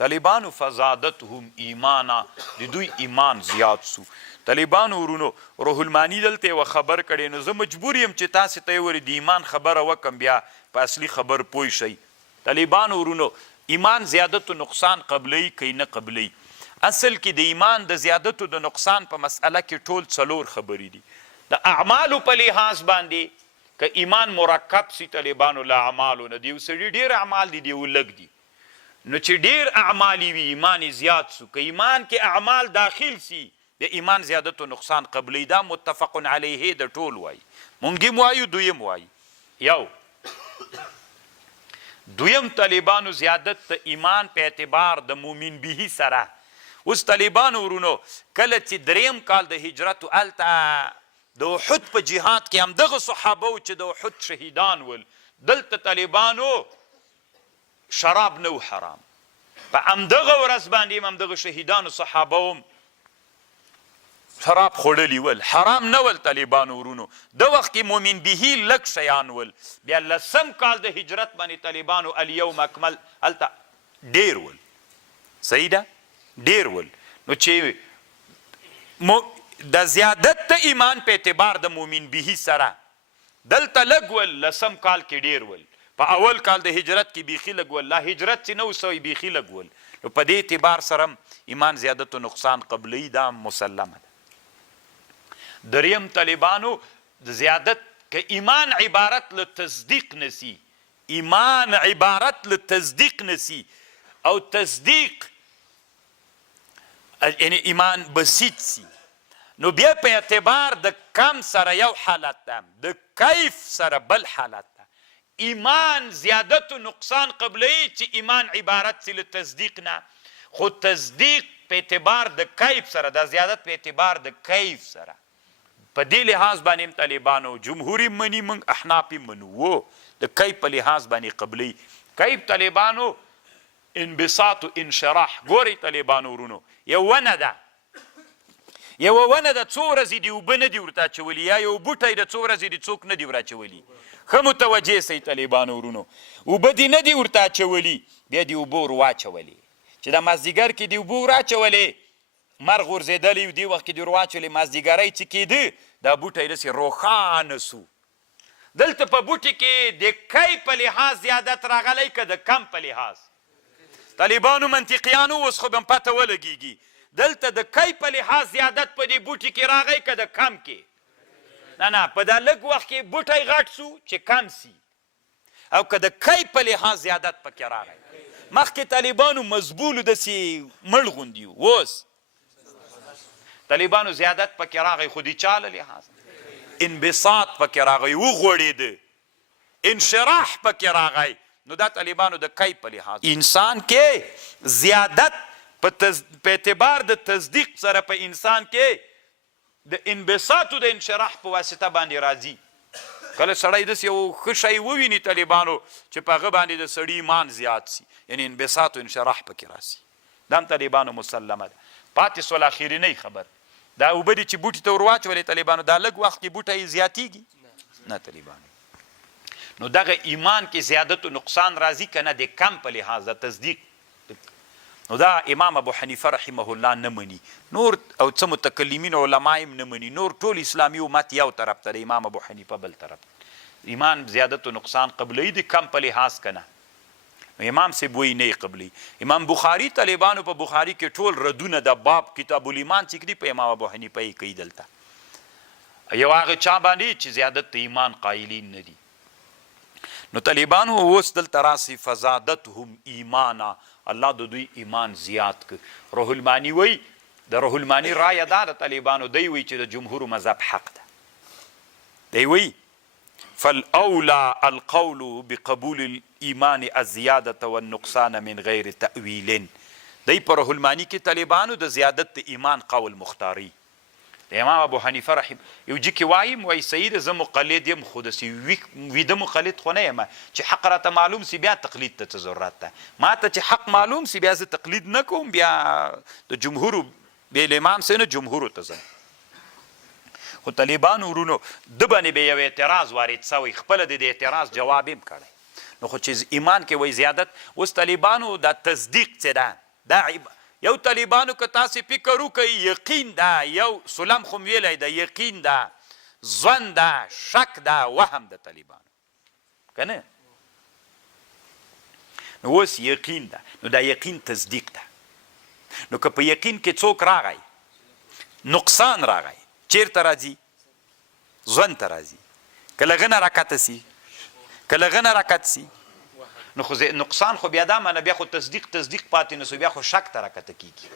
طالبانو فزادتهم ایمانا د دوی ایمان زیات سو. طالبانو ورونو روح المانی دلته یوه خبر کړی نو زه مجبور یم چې تاسې ته یې ورې د ایمان خبره وکم بیا په اصلي خبر پوه شئ. طالبانو ورونو ایمان زیادت و نقصان قبلی که نه قبلی. اصل کې د ایمان د زیادت و د نقصان په مسئله کې ټول څلور خبرې دي. د اعمالو په لحاظ باندې که ایمان مرکب سی طالبانو له اعمالو نه د یو سړي ډېر اعمال دي د یو لږ دي نو چې ډېر اعمال وي ایمان یې زیات سو. که ایمان کې اعمال داخل سی د ایمان زیادت و نقصان قبلی دا متفق علیه د ټول وایي. مونږ هم وایو دویم وایي. یو دویم طالبانو زیادت د ایمان په اعتبار د مومن بهی سره. اوس طالبانو ورونو کله چې دریم کال د هجرت هلته د احد په جهاد کې همدغه صحابه و چې د احد شهیدان ول دلته طالبانو شراب نه و حرام. په همدغه ورځ باندې هم همدغه شهیدانو صحابه هم شراب خوړلي ول حرام نه ول. طالبانو ورونو د وخت کې مومن بهي لږ شیان ول. بیا لسم کال د هجرت باندې طالبانو الیوم اکمل هلته ډېر ول. صحیح ده ډېر ول. نو چې د زیادت د ایمان په اعتبار د مومن بهي سره دلته لږ ول لسم کال کې ډېر ول. په اول کال د هجرت کې بیخي لږ ول. لا هجرت چې نه وسوی بیخي لږ ول. نو په دې اعتبار سره ایمان زیادت و نقصان قبلی دا مسلمه ده. دریم طالبانو د زیادت که ایمان عبارت له تصدیق نسی ایمان عبارت له تصدیق نسی او تصدیق یعنی ایمان بسیط سی نو بیا په اعتبار د کم سره یو حالت ده د کیف سره بل حالت ده. ایمان زیادت و نقصان قبلی چې ایمان عبارت سی له تصدیق نه خو تصدیق په اعتبار د کیف سره د زیادت په اعتبار د کیف سره. په دې لحاظ باندې هم طالبانو جمهوري مني موږ احناف منو د کیف په لحاظ باندې قبلی. کیف طالبانو انبساط و انشراح. ګورئ طالبانو ورونو یو ونه ده یوه ونه ده څو ورځې دي اوبه نه دي ورته اچولي یا یو بوټی ده څو ورځې دي څوک نه دي ور اچولي. ښه متوجه سئ طالبانو ورونو اوبه دي نه دي ورته اچولي بیا دي اوبه ور واچولې چې د مازدیګر کې دي اوبه ور اچولې مرغ غورځېدلی و دې وخت کې دې ور واچولې مازدیګری چې کېده دا بوټی داسې روښانه سو. دلته په بوټي کې د کی په لحاظ زیادت راغلی که د کم په لحاظ؟ طالبانو منطقیانو اوس خو به م پته ولګېږي دلته د کی په لحاظ زیادت په دې بوټي کې راغی که د کم کې؟ نه په دا لږ وخت کې بوټی غټ سو چې کم سي او که د کی په لحاظ زیادت پکې راغی. مخکې طالبانو مزبولو داسې مړ غوندي اوس طالبانو زیادت پکې راغی خو د چا له لحاظ انبساط پکې راغی وغوړېده انشراح پکې راغی. نو دا طالبانو د کی په لحاظ انسان کې زیادت په اعتبار د تصدیق سره په انسان کې د انبساط و د انشراح په واسطه باندې راځي. کله سړی داسې یو ښه شی وویني طالبانو چې په هغه باندې د سړي ایمان زیات سي یعنی انبساط و انشراح پکې راسي. دا هم طالبانو مسلمه ده. پاتې سول اخرینۍ خبر دا اوبه دي چې بوټي ته ور واچولې طالبانو دا لږ وخت کې بوټی زیاتیږي نه طالبانو. نو دغه ایمان کې زیادت و نقصان راځي که نه د کم په لحاظ د تصدیق. نو دا امام ابو حنیفه رحمه الله نه مني نور او څه متکلمین علما هم نه مني نور ټول اسلامي امت یو طرف ته د امام ابو حنیفه بل طرف. ایمان زیادت و نقصان قبلی د کم په لحاظ که نه امام صاحب وایي نه قبلی. امام بخاري طالبانو په بخاري کې ټول ردونه د باب کتاب الایمان چې کړي په امام ابو حنیفه یې کوي دلته یو هغه چا باندې چې زیادت د ایمان قایلین نه دي. نو طالبانو اوس دلته راسي فزادتهم ایمانا الله د دوی ایمان زیات که. روح المانی وی د روح المانی رایه دا د طالبانو دی وی چې د جمهور مذهب حق ده. دی وی فالاولى القول بقبول الايمان الزياده والنقصان من غیر تأویل. دی په روح المانی کې طالبانو د زیادت د ایمان قول مختاری. د امام ابو حنیفه رحم یو جي کې وایم وای سید زه مقلد یم خو داسې ویده مقلد خو نه یم چې حق راته معلوم سی بیا تقلید ته ضرورت ده. ما ته چې حق معلوم سی بیا زه تقلید نه کوم بیا د جمهورو بې امام سه نه جمهورو ته ځم. خو طالبانو ورونو د باندې به یو اعتراض وارد سوی خپله د اعتراض جواب هم کړی. نو خو چې ایمان کې وای زیادت اوس طالبانو دا تصدیق څه ده دا یو طالبانو که تاسې فکر وکئ یقین ده یو سلم خو ویلی ده یقین ده ظن ده شک ده وهم د طالبانو که نه نو اوس یقین ده نو دا یقین تصدیق ده نو که په یقین کې څوک راغی نقصان راغی چیرته راځي ظن ته راځي که له هغه نه راکته سي که له هغه نه راکت سي نو خو نقصان خو بیا دا معنی بیا خو تصدیق پاتې نه سو بیا خو شک ته راکته کېږي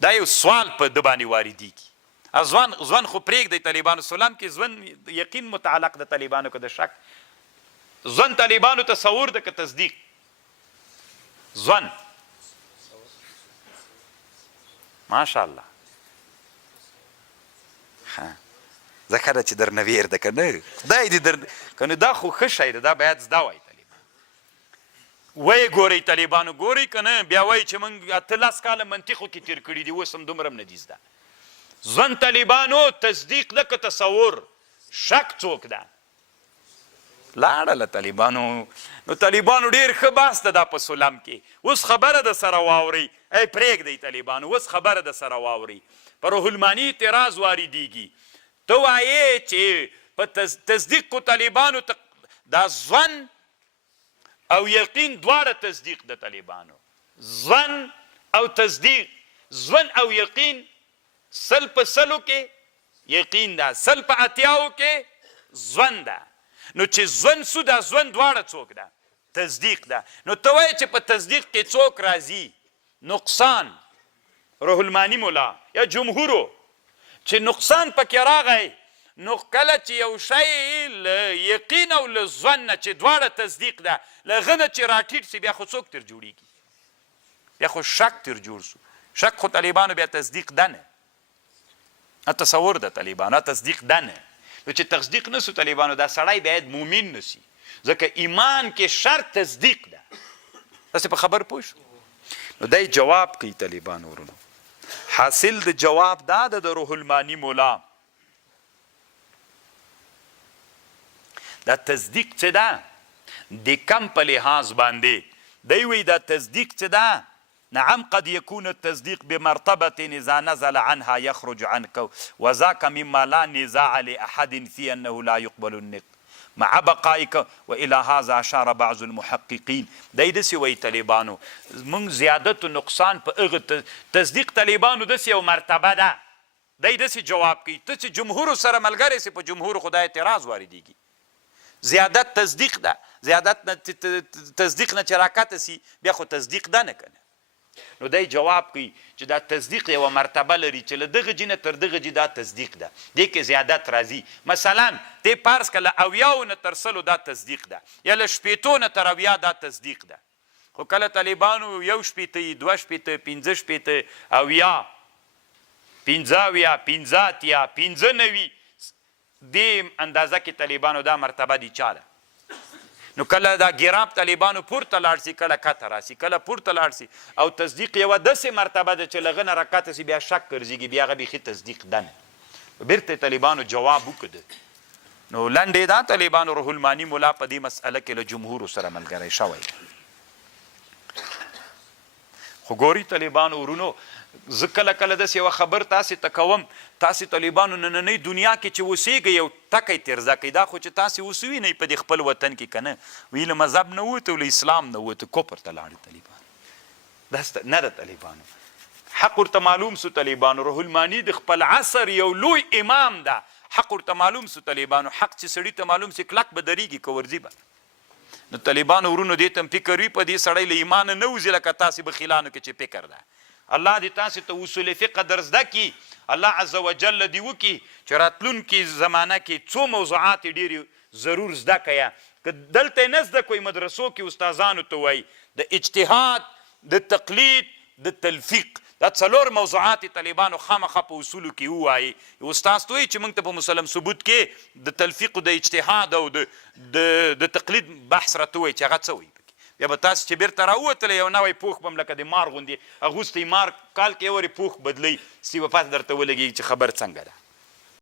دا یو سوال په ده باندې واردېږي ځوان خو پرېږدئ طالبانو سلام کې ځوان یقین متعلق د طالبانو که د شک ځوان طالبانو تصور ده که تصدیق ځوان ماشاءالله ځکه ده چې درنه ویر ده که نه خدای دې که نو دا خو ښه شی ده دا باید زده وای وی ګورئ طالبانو ګورئ که نه بیا وایي چې موږ 18 کاله منطقو کې تیر کړي دي اوس هم دومره هم نه دي زده ځوان طالبانو تصدیق ده که تصور شک څوک ده لاړله طالبانو نو طالبانو ډېر ښه بحث ده دا په سلم کې اوس خبره د سره واورئ ای پرېږدئ طالبانو اوس خبره د سره واورئ په روح الماني اعتراض واردېږي ته وایې چې په تصدیق کو طالبانو دا ځوان او یقین دواړه تصدیق د طالبانو ځوان او تصدیق ځوان او یقین سل په سلو کې یقین ده سل په اتیاو کې ځوان ده نو چې ځوان سو دا ځوان دواړه څوک ده تصدیق ده نو ته وایې چې په تصدیق کې څوک راځي نقصان روح المانی مولا یا جمهورو چې نقصان پکې راغی نو کله چې یو شی له یقین او له ظن نه چې دواړه تصدیق ده له هغه نه چې راټیټ سي بیا خو څوک تر جوړېږي بیا خو شک تر جوړ سو شک خو طالبانو بیا تصدیق ده نه تصور ده طالبانو تصدیق ده نه نو چې تصدیق نه سو طالبانو دا سړی باید مومن نه سي ځکه ایمان کې شرط تصدیق ده تاسې په خبر پوه شو نو دی جواب کوي طالبانو ورونو حاصل د جواب دا ده د روح المانی مولا دا تصدیق څه ده د کم په لحاظ باندې دی وی دا تصدیق څه ده نعم قد يكون التصديق بمرتبة إذا نزل عنها يخرج عنك وذاك مما لا نزاع لأحد في أنه لا يقبل النقد مع بقائك وإلى هذا أشار بعض المحققين دی داسې وایي طالبانو موږ زیادت و نقصان په هغه تصدیق طالبانو داسې یو مرتبه ده دی داسې جواب کوي ته چې جمهورو سره ملګری سې په جمهورو خو دا اعتراض واردېږي زیادت تصدیق ده زیادت تصدیق نه چې راکته سي بیا خو تصدیق ده نه کنه نو دی جواب کوي چې دا تصدیق یوه مرتبه لري چې له دغه جي نه تر دغه جي دا تصدیق ده دې کې زیادت راځي مثلا تی پارس که له 80 نه تر 100 دا تصدیق ده یا له 80 نه تر 80 دا تصدیق ده خو کله طالبانو 1 شپېته 2 شپېته 5 شپېته 80 50 50 95 دې اندازه کې طالبانو دا مرتبه دي چا ده نو کله دا ګراب طالبانو پورته لاړ سي کله کته راسي کله پورته لاړ سي او تصدیق یوه داسې مرتبه ده چې له هغه نه راکته سي بیا شک ګرځېږي بیا هغه بیخي تصدیق ده نه بیرته طالبانو جواب وکړه نو لنډې دا طالبانو روح المانی مولا په دې مسئله کې له جمهورو سره ملګری شوی خو ګوري طالبانو ورونو زه کله کله داسې یوه خبر تاسې ته کوم تاسې طالبانو نننۍ دنیا کې چې اوسېږئ یو ټکی تېرزه کوي دا خو چې تاسې اوس وینئ په دې خپل وطن کې که نه وی له مذهب نه ووته له اسلام نه ووته کفر ته لاړې طالبان دا نه ده طالبانو حق ورته معلوم سو طالبانو روح المانی د خپل عصر یو لوی امام ده حق ورته معلوم سو طالبانو حق چې سړي ته معلوم سي کلک به درېږي که ورځي به نو طالبانو ورونو دې ته هم فکر وي په دې سړی له ایمانه نه وځي لکه تاسې بخیلانو کې چې فکر ده الله دې تاسې ته اصول فقه در زده کي الله عز وجل دې وکړي چې راتلونکي زمانه کې څو موضوعات یې ډېرې ضرور زده کیه که دلته یې نه زده کوئ مدرسو کې استادانو ته وایي د اجتهاد د تقلید د تلفیق دا 4 موضوعات طالبانو خامخا په اصولو کې ووایي استاذ ته وایي چې موږ ته په مسلم ثبوت کې د تلفیق د اجتهاد او د تقلید بحث راته وایي چې هغه څه وایي بیا به تاسو چې بیرته راووتلی یو نوی پوښ به هم لکه د مار غوندې اغوستی مار کال کې یو وارې پوښ بدلی سی به پاس درته ولګېږي چې خبر څنګه ده